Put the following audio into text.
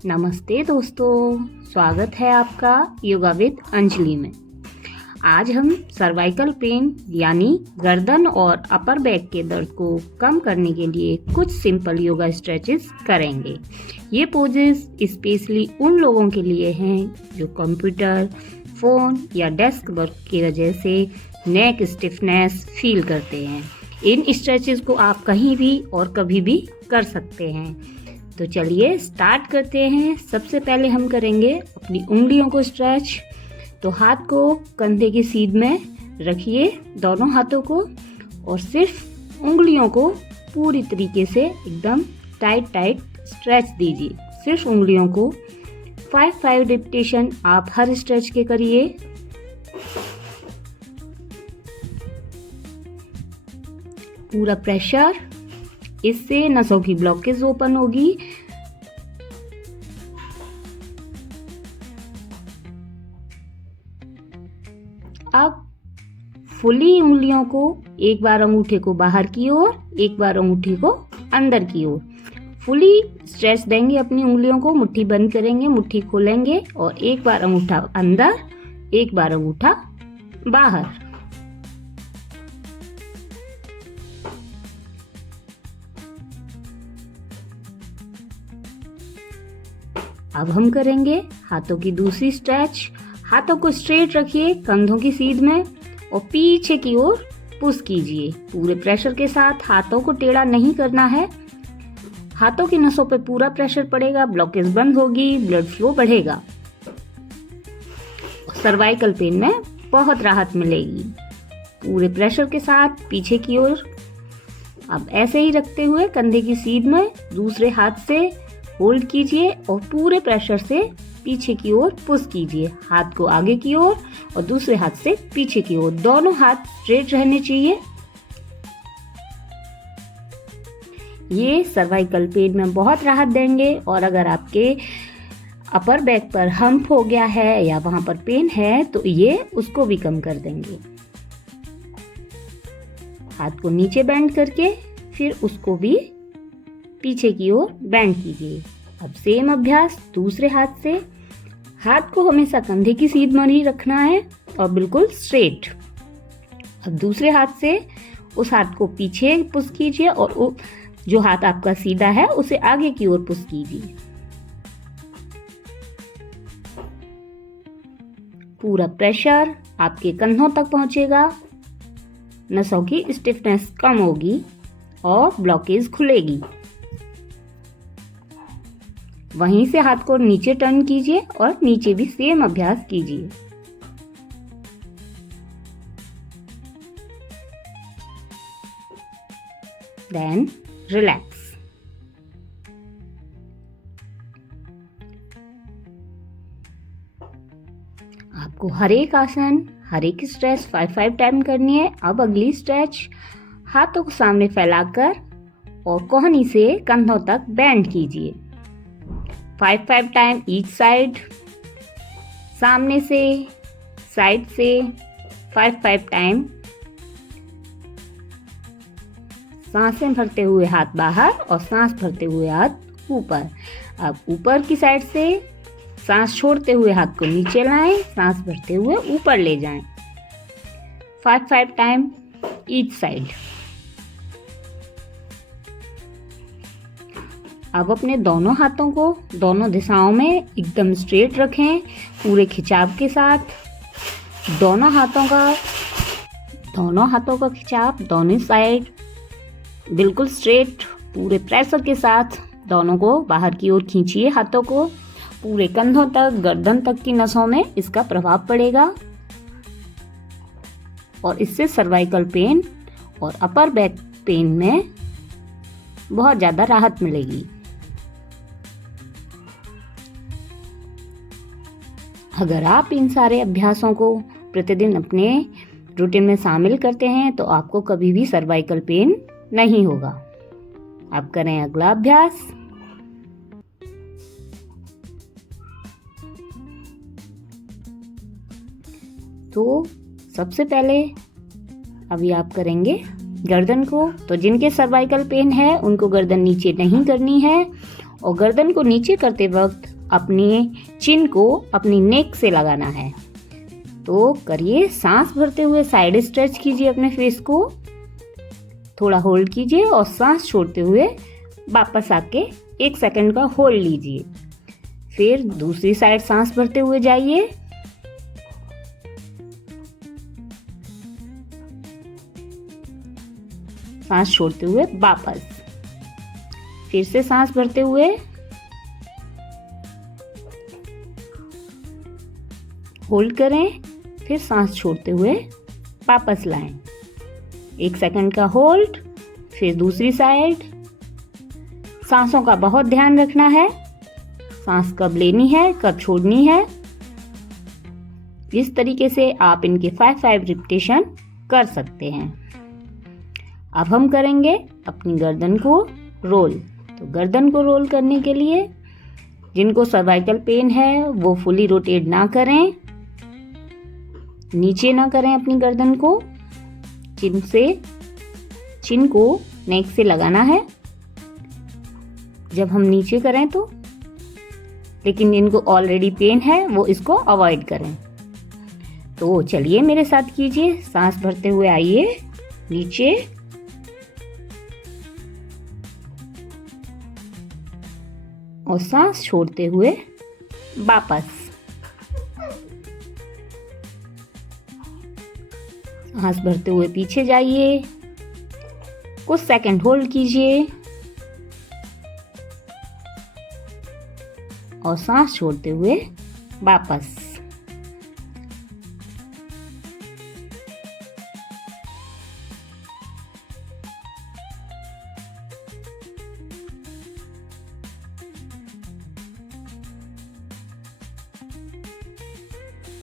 नमस्ते दोस्तों, स्वागत है आपका योगा विद अंजलि में। आज हम सर्वाइकल पेन यानी गर्दन और अपर बैक के दर्द को कम करने के लिए कुछ सिंपल योगा स्ट्रेचेस करेंगे। ये पोजेस स्पेशली उन लोगों के लिए हैं जो कंप्यूटर, फ़ोन या डेस्क वर्क की वजह से नेक स्टिफनेस फील करते हैं। इन स्ट्रेचेस को आप कहीं भी और कभी भी कर सकते हैं। तो चलिए स्टार्ट करते हैं। सबसे पहले हम करेंगे अपनी उंगलियों को स्ट्रेच। तो हाथ को कंधे की सीध में रखिए, दोनों हाथों को, और सिर्फ उंगलियों को पूरी तरीके से एकदम टाइट स्ट्रेच दीजिए। सिर्फ उंगलियों को 5 रिपीटेशन आप हर स्ट्रेच के करिए। पूरा प्रेशर, इससे नसों की ब्लॉकेज ओपन होगी। अब फुली उंगलियों को एक बार अंगूठे को बाहर की ओर, एक बार अंगूठे को अंदर की ओर फुली स्ट्रेच देंगे। अपनी उंगलियों को मुट्ठी बंद करेंगे, मुट्ठी खोलेंगे और एक बार अंगूठा अंदर, एक बार अंगूठा बाहर। अब हम करेंगे हाथों की दूसरी स्ट्रेच। हाथों को स्ट्रेट रखिए कंधों की सीध में और पीछे की ओर पुश कीजिए। पूरे प्रेशर के साथ, हाथों को टेढ़ा नहीं करना है। हाथों की नसों पे पूरा प्रेशर पड़ेगा, ब्लॉकेज बंद होगी, ब्लड फ्लो बढ़ेगा, सर्वाइकल पेन में बहुत राहत मिलेगी। पूरे प्रेशर के साथ पीछे की ओर। अब ऐसे ही रखते हुए कंधे की सीध में दूसरे हाथ से होल्ड कीजिए और पूरे प्रेशर से पीछे की ओर पुश कीजिए। हाथ को आगे की ओर और दूसरे हाथ से पीछे की ओर। दोनों हाथ स्ट्रेट रहने चाहिए। ये सर्वाइकल पेन में बहुत राहत देंगे। और अगर आपके अपर बैक पर हम्प हो गया है या वहां पर पेन है तो ये उसको भी कम कर देंगे। हाथ को नीचे बेंड करके फिर उसको भी पीछे की ओर बेंड कीजिए। अब सेम अभ्यास दूसरे हाथ से। हाथ को हमेशा कंधे की सीध में ही रखना है और बिल्कुल स्ट्रेट। अब दूसरे हाथ से उस हाथ को पीछे पुश कीजिए और जो हाथ आपका सीधा है उसे आगे की ओर पुश कीजिए। पूरा प्रेशर आपके कंधों तक पहुंचेगा, नसों की स्टिफनेस कम होगी और ब्लॉकेज खुलेगी। वहीं से हाथ को नीचे टर्न कीजिए और नीचे भी सेम अभ्यास कीजिए। Then relax. आपको हर एक आसन, हर एक स्ट्रेच 5 टाइम करनी है। अब अगली स्ट्रेच, हाथों को सामने फैलाकर और कोहनी से कंधों तक बेंड कीजिए। 5 टाइम ईच साइड। सामने से, साइड से 5 टाइम। सांसें भरते हुए हाथ बाहर और सांस भरते हुए हाथ ऊपर। अब ऊपर की साइड से सांस छोड़ते हुए हाथ को नीचे लाएं, सांस भरते हुए ऊपर ले जाएं। 5 टाइम ईच साइड। अब अपने दोनों हाथों को दोनों दिशाओं में एकदम स्ट्रेट रखें, पूरे खिंचाव के साथ। दोनों हाथों का खिंचाव दोनों साइड बिल्कुल स्ट्रेट। पूरे प्रेशर के साथ दोनों को बाहर की ओर खींचिए। हाथों को पूरे कंधों तक, गर्दन तक की नसों में इसका प्रभाव पड़ेगा और इससे सर्वाइकल पेन और अपर बैक पेन में बहुत ज़्यादा राहत मिलेगी। अगर आप इन सारे अभ्यासों को प्रतिदिन अपने रूटीन में शामिल करते हैं तो आपको कभी भी सर्वाइकल पेन नहीं होगा। अब करें अगला अभ्यास। तो सबसे पहले अभी आप करेंगे गर्दन को। तो जिनके सर्वाइकल पेन है उनको गर्दन नीचे नहीं करनी है और गर्दन को नीचे करते वक्त अपनी चिन को अपनी नेक से लगाना है। तो करिए, सांस भरते हुए साइड स्ट्रेच कीजिए अपने फेस को, थोड़ा होल्ड कीजिए और सांस छोड़ते हुए वापस आके 1 सेकंड का होल्ड लीजिए। फिर दूसरी साइड सांस भरते हुए जाइए, सांस छोड़ते हुए वापस, फिर से सांस भरते हुए, होल्ड करें, फिर सांस छोड़ते हुए वापस लाएं। 1 सेकंड का होल्ड, फिर दूसरी साइड। सांसों का बहुत ध्यान रखना है, सांस कब लेनी है, कब छोड़नी है। इस तरीके से आप इनके 5 रिपीटेशन कर सकते हैं। अब हम करेंगे अपनी गर्दन को रोल। तो गर्दन को रोल करने के लिए जिनको सर्वाइकल पेन है वो फुली रोटेट ना करें, नीचे ना करें अपनी गर्दन को, चिन को नेक से लगाना है जब हम नीचे करें तो। लेकिन जिनको ऑलरेडी पेन है वो इसको अवॉइड करें। तो चलिए मेरे साथ कीजिए, सांस भरते हुए आइए नीचे, और सांस छोड़ते हुए वापस, सांस भरते हुए पीछे जाइए, कुछ सेकंड होल्ड कीजिए और सांस छोड़ते हुए वापस।